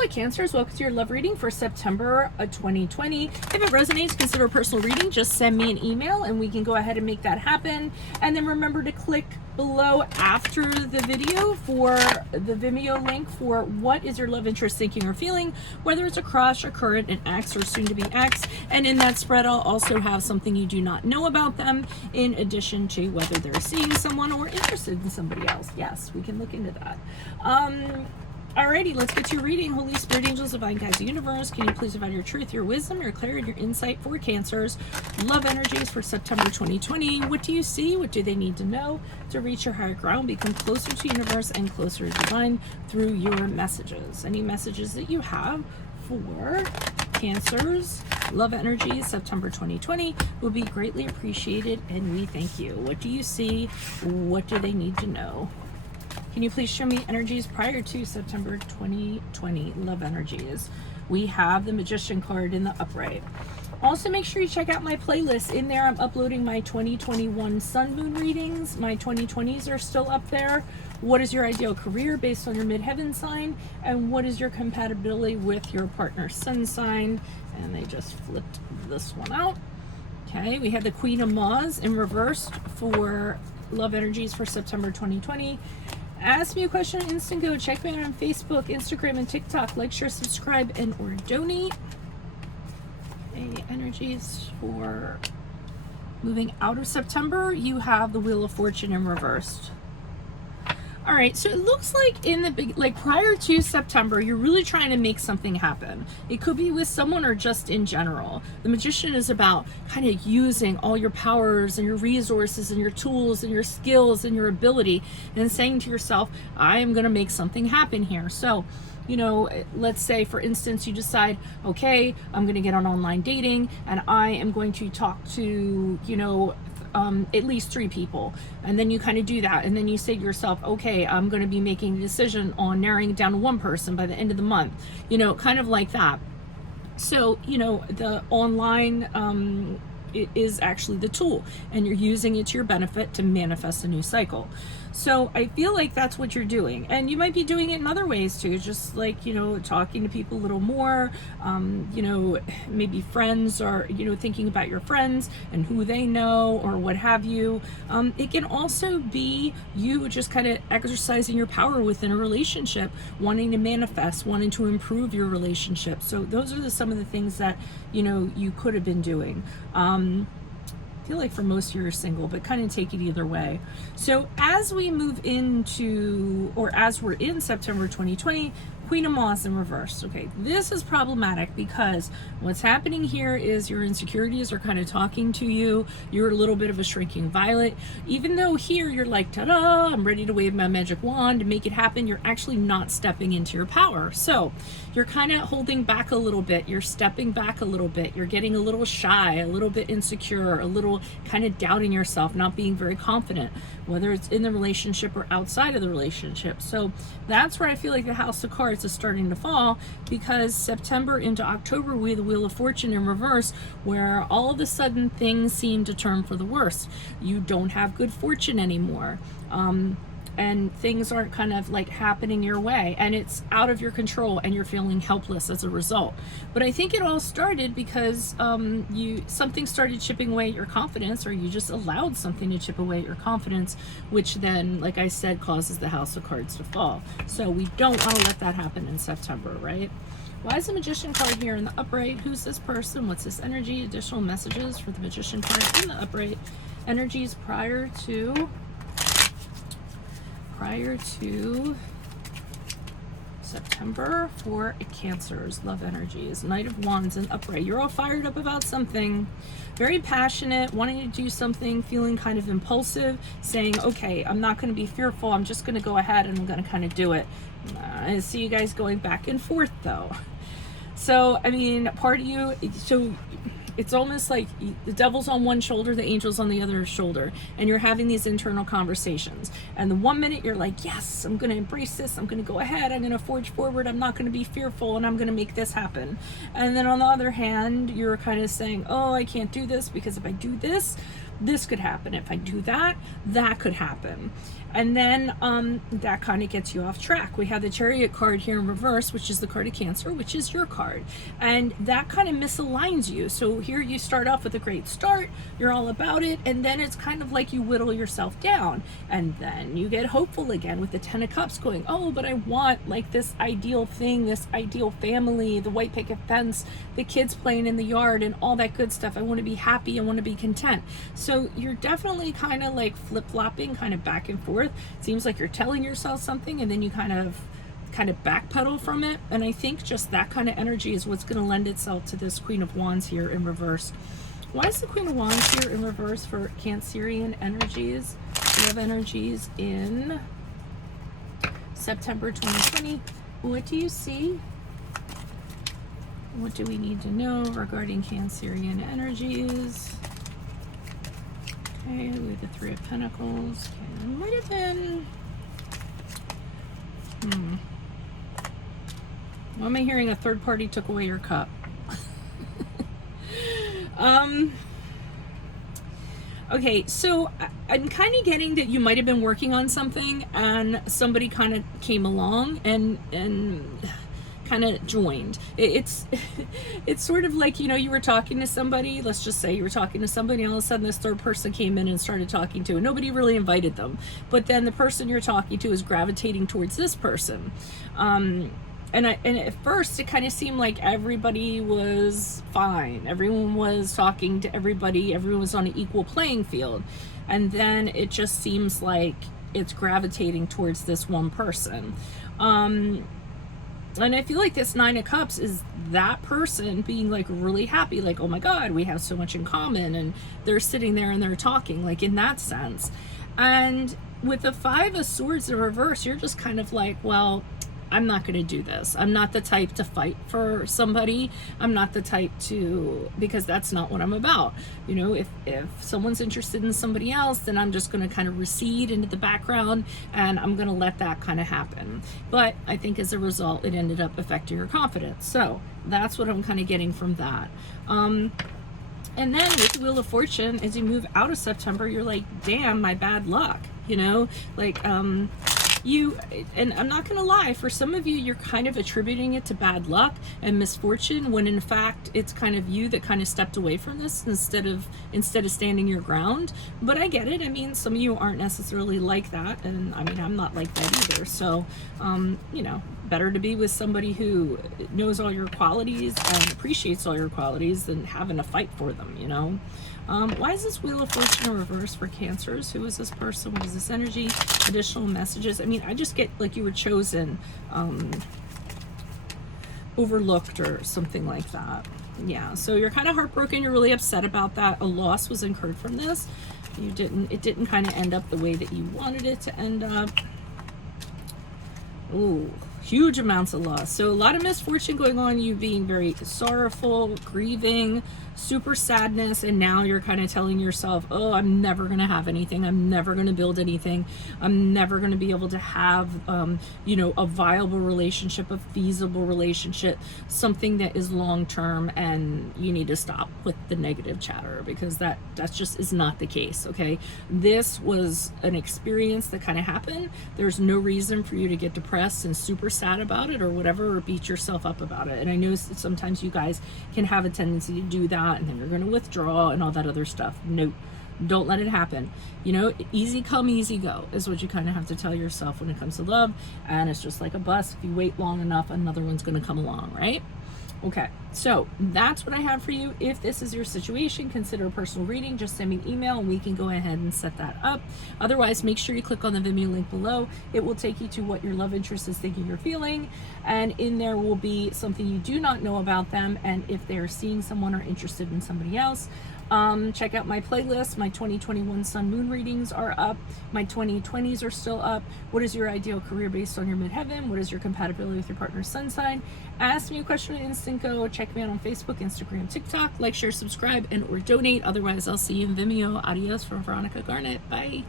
Hello Cancers, welcome to your love reading for September 2020. If it resonates, consider a personal reading. Just send me an email and we can go ahead and make that happen. And then remember to click below after the video for the Vimeo link for what is your love interest thinking or feeling, whether it's a crush, a current, an ex, or soon to be ex. And in that spread, I'll also have something you do not know about them, in addition to whether they're seeing someone or interested in somebody else. Yes, we can look into that. Alrighty, let's get to your reading. Holy Spirit, angels, divine guides, universe, can you please provide your truth, your wisdom, your clarity, your insight for Cancers? Love energies for September 2020. What do you see? What do they need to know to reach your higher ground, become closer to universe and closer to divine through your messages? Any messages that you have for Cancers, love energies, September 2020 will be greatly appreciated, and we thank you. What do you see? What do they need to know? Can you please show me energies prior to September 2020, love energies? We have the Magician card in the upright. Also, make sure you check out my playlist. In there, I'm uploading my 2021 Sun Moon readings. My 2020s are still up there. What is your ideal career based on your midheaven sign? And what is your compatibility with your partner's sun sign? And they just flipped this one out. Okay, we have the Queen of Maws in reversed for love energies for September 2020. Ask me a question on Instant Go. Check me out on Facebook, Instagram, and TikTok. Like, share, subscribe, and or donate. Any energies for moving out of September? You have the Wheel of Fortune in reversed. All right, so it looks like in the prior to September, you're really trying to make something happen. It could be with someone or just in general. The Magician is about kind of using all your powers and your resources and your tools and your skills and your ability and saying to yourself, I am going to make something happen here. So, you know, let's say, for instance, you decide, okay, I'm going to get on online dating and I am going to talk to, you know, at least 3 people, and then you kind of do that, and then you say to yourself, okay, I'm going to be making a decision on narrowing it down to 1 person by the end of the month, you know, kind of like that. So, you know, the online it is actually the tool, and you're using it to your benefit to manifest a new cycle. So I feel like that's what you're doing, and you might be doing it in other ways too, just like, you know, talking to people a little more, you know, maybe friends, or, you know, thinking about your friends and who they know or what have you. It can also be you just kind of exercising your power within a relationship, wanting to manifest, wanting to improve your relationship. So those are some of the things that, you know, you could have been doing. I feel like for most you're single, but kind of take it either way. So as we move into, or as we're in September 2020, Queen of Maws in reverse. Okay, this is problematic because what's happening here is your insecurities are kind of talking to you. You're a little bit of a shrinking violet. Even though here you're like, ta-da, I'm ready to wave my magic wand to make it happen, you're actually not stepping into your power. So you're kind of holding back a little bit. You're stepping back a little bit. You're getting a little shy, a little bit insecure, a little kind of doubting yourself, not being very confident, whether it's in the relationship or outside of the relationship. So that's where I feel like the House of Cards is starting to fall, because September into October, we have the Wheel of Fortune in reverse, where all of a sudden things seem to turn for the worst. You don't have good fortune anymore. And things aren't kind of like happening your way, and it's out of your control, and you're feeling helpless as a result. But I think it all started because something started chipping away at your confidence, or you just allowed something to chip away at your confidence, which then, like I said, causes the House of Cards to fall. So we don't want to let that happen in September, right? Why is the Magician card here in the upright? Who's this person? What's this energy? Additional messages for the Magician card in the upright. Energies prior to September for Cancers, love energies. Knight of Wands and upright. You're all fired up about something, very passionate, wanting to do something, feeling kind of impulsive, saying, okay, I'm not going to be fearful, I'm just going to go ahead and I'm going to kind of do it. I see you guys going back and forth though. So, I mean, part of you, so it's almost like the devil's on one shoulder, the angel's on the other shoulder, and you're having these internal conversations. And the 1 minute you're like, yes, I'm going to embrace this, I'm going to go ahead, I'm going to forge forward, I'm not going to be fearful, and I'm going to make this happen. And then on the other hand, you're kind of saying, oh, I can't do this, because if I do this, this could happen. If I do that, that could happen. And then that kind of gets you off track. We have the Chariot card here in reverse, which is the card of Cancer, which is your card. And that kind of misaligns you. So here you start off with a great start, you're all about it, and then it's kind of like you whittle yourself down. And then you get hopeful again with the Ten of Cups going, oh, but I want like this ideal thing, this ideal family, the white picket fence, the kids playing in the yard and all that good stuff. I want to be happy, I want to be content. So you're definitely kind of like flip-flopping, kind of back and forth. It seems like you're telling yourself something and then you kind of backpedal from it. And I think just that kind of energy is what's going to lend itself to this Queen of Wands here in reverse. Why is the Queen of Wands here in reverse for Cancerian energies? We have energies in September 2020. What do you see? What do we need to know regarding Cancerian energies? Okay, we have the Three of Pentacles. Okay, it might have been... Why am I hearing a third party took away your cup? Okay, so I'm kind of getting that you might have been working on something and somebody kind of came along and kind of joined. It's sort of like, you know, you were talking to somebody, let's just say you were talking to somebody and all of a sudden this third person came in and started talking to, and nobody really invited them, but then the person you're talking to is gravitating towards this person. And at first it kind of seemed like everybody was fine. Everyone was talking to everybody. Everyone was on an equal playing field. And then it just seems like it's gravitating towards this one person. And I feel like this Nine of Cups is that person being like really happy, like, oh my God, we have so much in common. And they're sitting there and they're talking, like in that sense. And with the Five of Swords in reverse, you're just kind of like, well, I'm not going to do this. I'm not the type to fight for somebody. I'm not the type to, because that's not what I'm about. You know, if someone's interested in somebody else, then I'm just going to kind of recede into the background and I'm going to let that kind of happen. But I think as a result, it ended up affecting your confidence. So that's what I'm kind of getting from that. And then with the Wheel of Fortune, as you move out of September, you're like, damn, my bad luck, you know, like, and I'm not gonna lie, for some of you, you're kind of attributing it to bad luck and misfortune, when in fact it's kind of you that kind of stepped away from this instead of standing your ground. But I get it. I mean, some of you aren't necessarily like that, and I mean, I'm not like that either. So you know, better to be with somebody who knows all your qualities and appreciates all your qualities than having to fight for them, you know. Why is this Wheel of Fortune in reverse for Cancers? Who is this person? What is this energy? Additional messages. I mean, I just get like you were chosen, overlooked or something like that. Yeah, so you're kind of heartbroken. You're really upset about that. A loss was incurred from this. It didn't kind of end up the way that you wanted it to end up. Ooh, huge amounts of loss. So a lot of misfortune going on, you being very sorrowful, grieving, super sadness, and now you're kind of telling yourself, oh, I'm never going to have anything. I'm never going to build anything. I'm never going to be able to have, you know, a viable relationship, a feasible relationship, something that is long-term, and you need to stop with the negative chatter, because that just is not the case, okay? This was an experience that kind of happened. There's no reason for you to get depressed and super sad about it or whatever, or beat yourself up about it. And I know sometimes you guys can have a tendency to do that, and then you're going to withdraw and all that other stuff. No, don't let it happen. You know, easy come, easy go is what you kind of have to tell yourself when it comes to love. And it's just like a bus. If you wait long enough, another one's going to come along, right? Okay, so that's what I have for you. If this is your situation, consider a personal reading. Just send me an email and we can go ahead and set that up. Otherwise, make sure you click on the Vimeo link below. It will take you to what your love interest is thinking you're feeling. And in there will be something you do not know about them. And if they're seeing someone or interested in somebody else, check out my playlist. My 2021 Sun Moon readings are up. My 2020s are still up. What is your ideal career based on your midheaven? What is your compatibility with your partner's sun sign? Ask me a question on Instant Go. Check me out on Facebook, Instagram, TikTok. Like, share, subscribe, and or donate. Otherwise, I'll see you in Vimeo. Adios from Veronica Garnett. Bye.